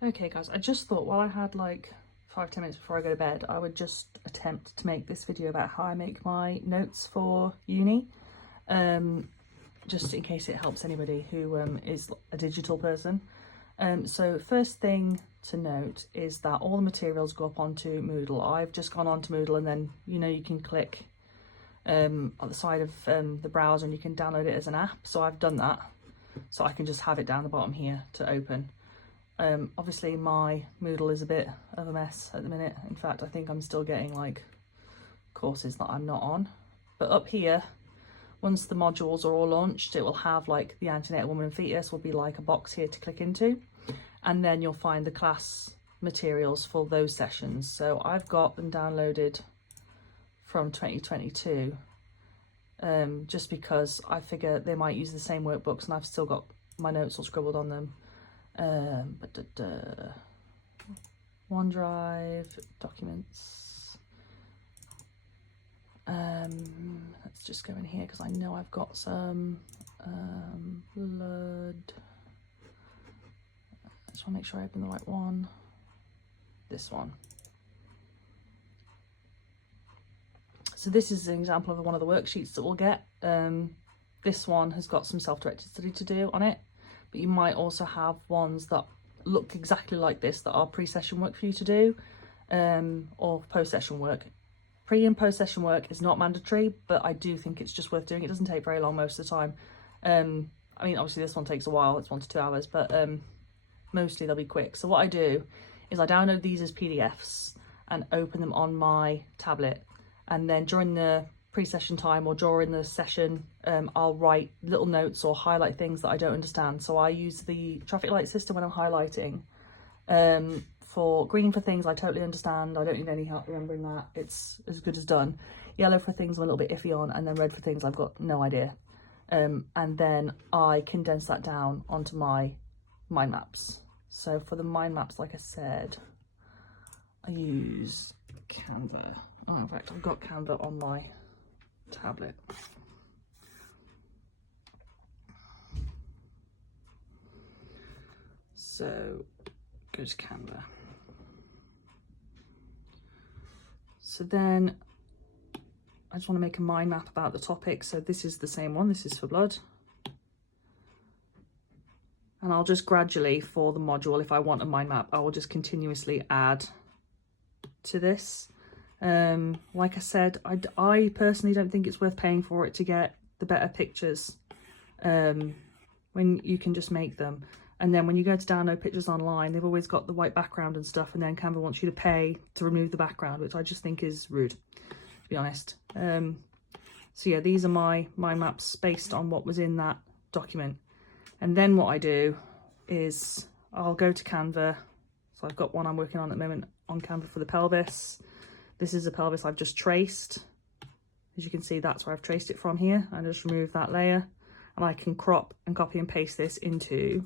Okay guys, I just thought while I had like 5-10 minutes before I go to bed, I would just attempt to make this video about how I make my notes for uni, just in case it helps anybody who is a digital person. So first thing to note is that all the materials go up onto Moodle. I've just gone onto Moodle, and then you can click on the side of the browser and you can download it as an app. So I've done that, so I can just have it down the bottom here to open. Obviously my Moodle is a bit of a mess at the minute. In fact, I think I'm still getting like courses that I'm not on. But up here, once the modules are all launched, it will have like the Antenatal Woman and Fetus will be like a box here to click into. And then you'll find the class materials for those sessions. So I've got them downloaded from 2022, just because I figure they might use the same workbooks and I've still got my notes all scribbled on them. OneDrive, documents. Let's just go in here because I know I've got some blood. I just want to make sure I open the right one. This one. So this is an example of one of the worksheets that we'll get. This one has got some self-directed study to do on it, but you might also have ones that look exactly like this that are pre-session work for you to do, or post-session work. Pre and post-session work is not mandatory, but I do think it's just worth doing. It doesn't take very long most of the time. I mean, obviously this one takes a while, it's 1 to 2 hours, but mostly they'll be quick. So what I do is I download these as PDFs and open them on my tablet. And then during the pre-session time or during the session, I'll write little notes or highlight things that I don't understand. So I use the traffic light system when I'm highlighting. For green for things I totally understand, I don't need any help remembering that, it's as good as done. Yellow for things I'm a little bit iffy on, and then red for things I've got no idea. And then I condense that down onto my mind maps. So for the mind maps, like I said, I use Canva. Oh, in fact, I've got Canva on my tablet. So go to Canva. So then I just want to make a mind map about the topic. So this is the same one, this is for blood. And I'll just gradually, for the module, if I want a mind map, I will just continuously add to this. Like I said, I personally don't think it's worth paying for it to get the better pictures when you can just make them. And then when you go to download pictures online, they've always got the white background and stuff, and then Canva wants you to pay to remove the background, which I just think is rude, to be honest. So yeah, these are my mind maps based on what was in that document. And then what I do is I'll go to Canva. So I've got one I'm working on at the moment on Canva for the pelvis. This is a pelvis I've just traced. As you can see, that's where I've traced it from here. I just remove that layer, and I can crop and copy and paste this into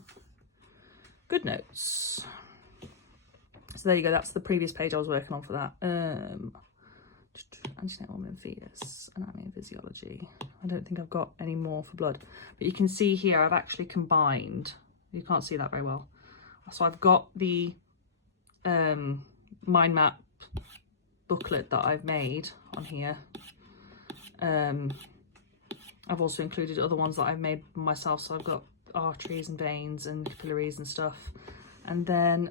Goodnotes. So there you go, that's the previous page I was working on for that. Antenatal Woman and Fetus, Anatomy and Physiology. I don't think I've got any more for blood, but you can see here I've actually combined, you can't see that very well. So I've got the mind map booklet that I've made on here. I've also included other ones that I've made myself, so I've got arteries and veins and capillaries and stuff. And then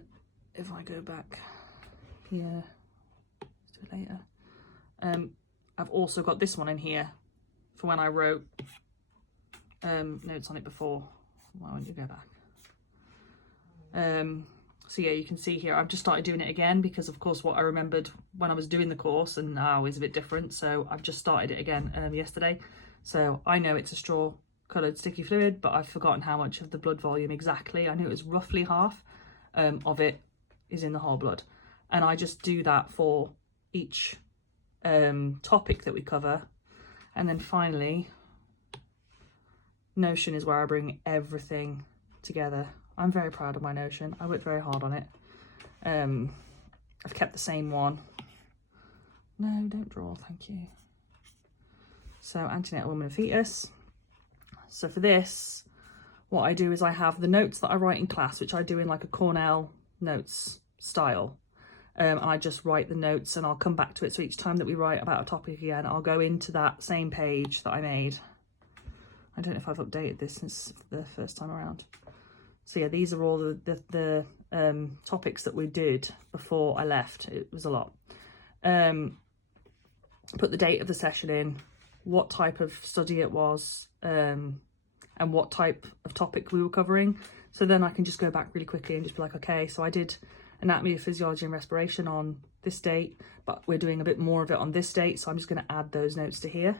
if I go back here, let's do it later. I've also got this one in here for when I wrote notes on it before. Why won't you go back? So yeah, you can see here I've just started doing it again because of course what I remembered when I was doing the course and now is a bit different, so I've just started it again yesterday. So I know it's a straw coloured sticky fluid, but I've forgotten how much of the blood volume exactly. I knew it was roughly half of it is in the whole blood, and I just do that for each topic that we cover. And then finally, Notion is where I bring everything together. I'm very proud of my Notion. I worked very hard on it. I've kept the same one. No, don't draw, thank you. So Antenatal Woman and Fetus. So for this, what I do is I have the notes that I write in class, which I do in like a Cornell notes style. And I just write the notes and I'll come back to it. So each time that we write about a topic again, I'll go into that same page that I made. I don't know if I've updated this since the first time around. So yeah, these are all the topics that we did before I left. It was a lot. Put the date of the session in, what type of study it was, and what type of topic we were covering. So then I can just go back really quickly and just be like, okay, so I did anatomy, physiology and respiration on this date, but we're doing a bit more of it on this date, so I'm just going to add those notes to here.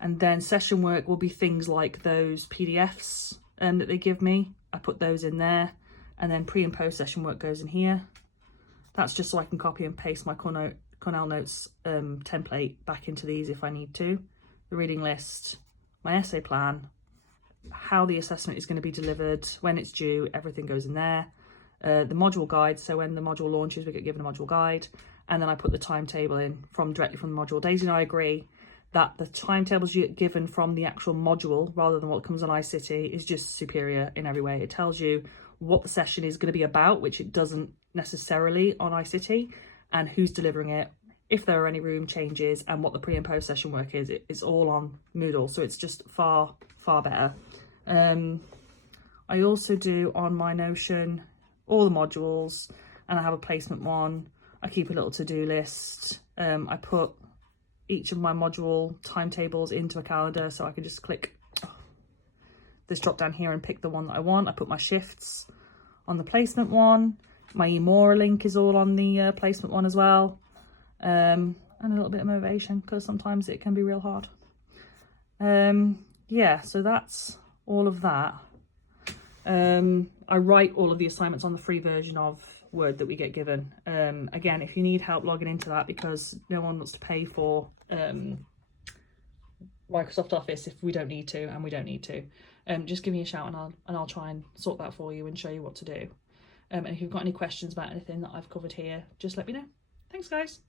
And then session work will be things like those PDFs that they give me. I put those in there, and then pre and post session work goes in here. That's just so I can copy and paste my Cornell Notes template back into these if I need to. The reading list, my essay plan, how the assessment is going to be delivered, when it's due, everything goes in there. The module guide, so when the module launches we get given a module guide, and then I put the timetable in directly from the module. Daisy and I agree that the timetables you get given from the actual module rather than what comes on iCity is just superior in every way. It tells you what the session is going to be about, which it doesn't necessarily on iCity, and who's delivering it, if there are any room changes, and what the pre and post session work is. It's all on Moodle, so it's just far better. I also do on my Notion all the modules, and I have a placement one. I keep a little to-do list. I put each of my module timetables into a calendar, so I can just click this drop down here and pick the one that I want. I put my shifts on the placement one. My eMora link is all on the placement one as well. And a little bit of motivation, because sometimes it can be real hard. Yeah, so that's all of that. I write all of the assignments on the free version of Word that we get given. Again, if you need help logging into that, because no one wants to pay for Microsoft Office if we don't need to, and we don't need to, just give me a shout and I'll try and sort that for you and show you what to do. And if you've got any questions about anything that I've covered here, just let me know. Thanks, guys.